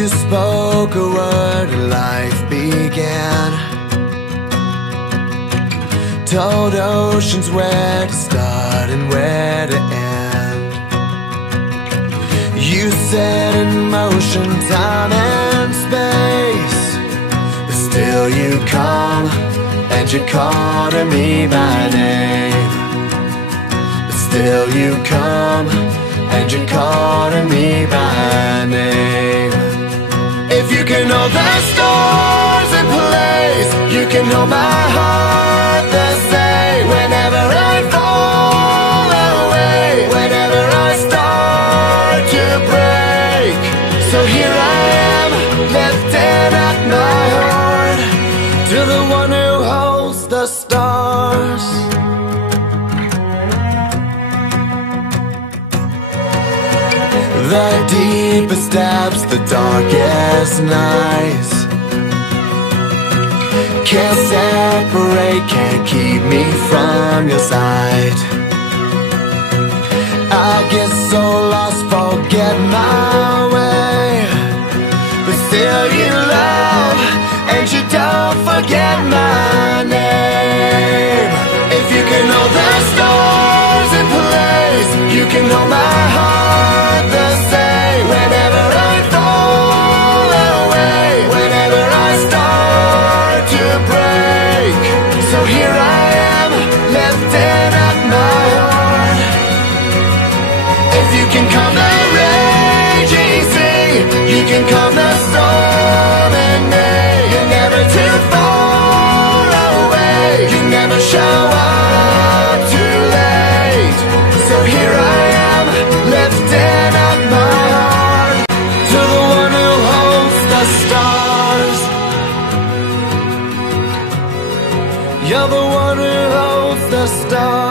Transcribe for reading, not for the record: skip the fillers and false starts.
You spoke a word and life began. Told oceans where to start and where to end. You set in motion time and space, but still you come and you call to me by name. But still you come and you call to me by name. If you can hold the stars in place, you can hold my heart the same. Whenever I fall away, whenever I start to break. So here I am, lifting up my heart to the one who holds the stars. The deepest depths, the darkest nights, can't separate, can't keep me from your sight. I get so lost, forget my way, but still you love and you don't forget my name. If you can hold the stars in place, you can hold my heart the same. Whenever I fall away, whenever I start to break. So here I am, lifting up my heart. If you can calm the raging sea, you can calm the storm in me. You're never too far away, you never show up too late. So here I am, lifting up my heart to the one who holds the stars. You're the one who holds the stars.